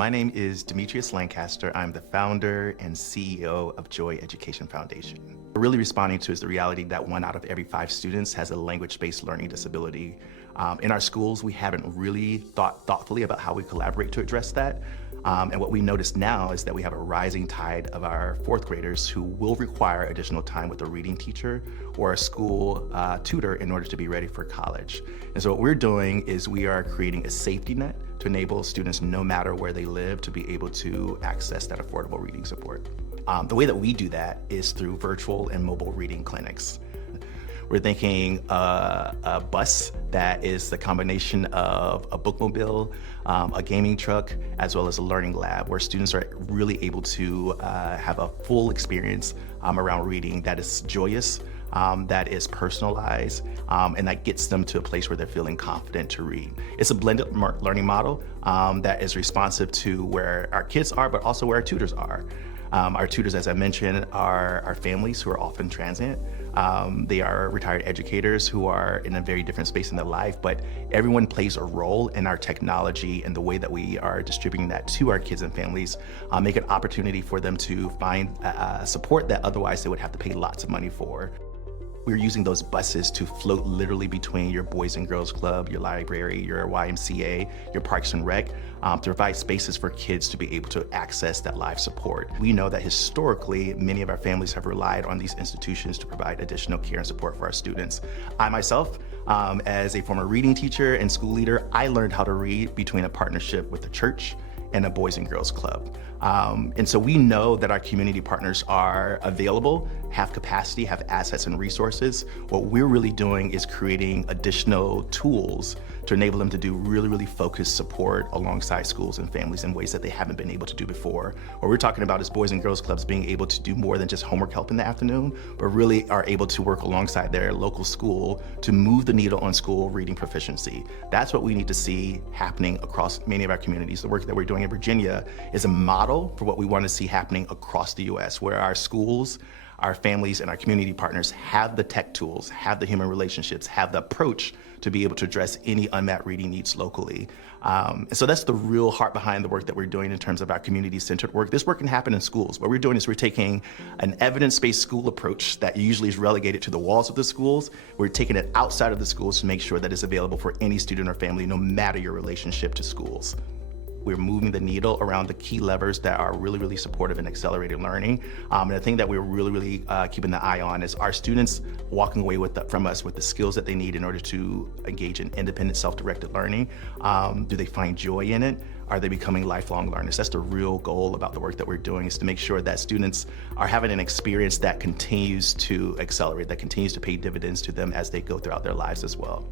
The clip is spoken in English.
My name is Demetrius Lancaster. I'm the founder and CEO of Joy Education Foundation. What we're really responding to is the reality that 1 out of every 5 students has a language-based learning disability. In our schools, we haven't really thought thoughtfully about how we collaborate to address that. And what we notice now is that we have a rising tide of our 4th graders who will require additional time with a reading teacher or a school tutor in order to be ready for college. And so what we're doing is we are creating a safety net to enable students, no matter where they live, to be able to access that affordable reading support. The way that we do that is through virtual and mobile reading clinics. We're thinking a bus that is the combination of a bookmobile, a gaming truck, as well as a learning lab, where students are really able to have a full experience around reading that is joyous, that is personalized, and that gets them to a place where they're feeling confident to read. It's a blended learning model that is responsive to where our kids are, but also where our tutors are. Our tutors, as I mentioned, are families who are often transient. They are retired educators who are in a very different space in their life, but everyone plays a role in our technology and the way that we are distributing that to our kids and families, make an opportunity for them to find support that otherwise they would have to pay lots of money for. We're using those buses to float literally between your Boys and Girls Club, your library, your YMCA, your Parks and Rec, to provide spaces for kids to be able to access that live support. We know that historically, many of our families have relied on these institutions to provide additional care and support for our students. I myself, as a former reading teacher and school leader, I learned how to read between a partnership with the church and a Boys and Girls Club. And so we know that our community partners are available, have capacity, have assets and resources. What we're really doing is creating additional tools to enable them to do really focused support alongside schools and families in ways that they haven't been able to do before. What we're talking about is Boys and Girls Clubs being able to do more than just homework help in the afternoon, but really are able to work alongside their local school to move the needle on school reading proficiency. That's what we need to see happening across many of our communities. The work that we're doing in Virginia is a model for what we want to see happening across the U.S., where our schools, our families, and our community partners have the tech tools, have the human relationships, have the approach to be able to address any unmet reading needs locally. And so that's the real heart behind the work that we're doing in terms of our community-centered work. This work can happen in schools. What we're doing is we're taking an evidence-based school approach that usually is relegated to the walls of the schools. We're taking it outside of the schools to make sure that it's available for any student or family, no matter your relationship to schools. We're moving the needle around the key levers that are really supportive and accelerated learning. And the thing that we're really keeping the eye on is our students walking away from us with the skills that they need in order to engage in independent, self-directed learning. Do they find joy in it? Are they becoming lifelong learners? That's the real goal about the work that we're doing, is to make sure that students are having an experience that continues to accelerate, that continues to pay dividends to them as they go throughout their lives as well.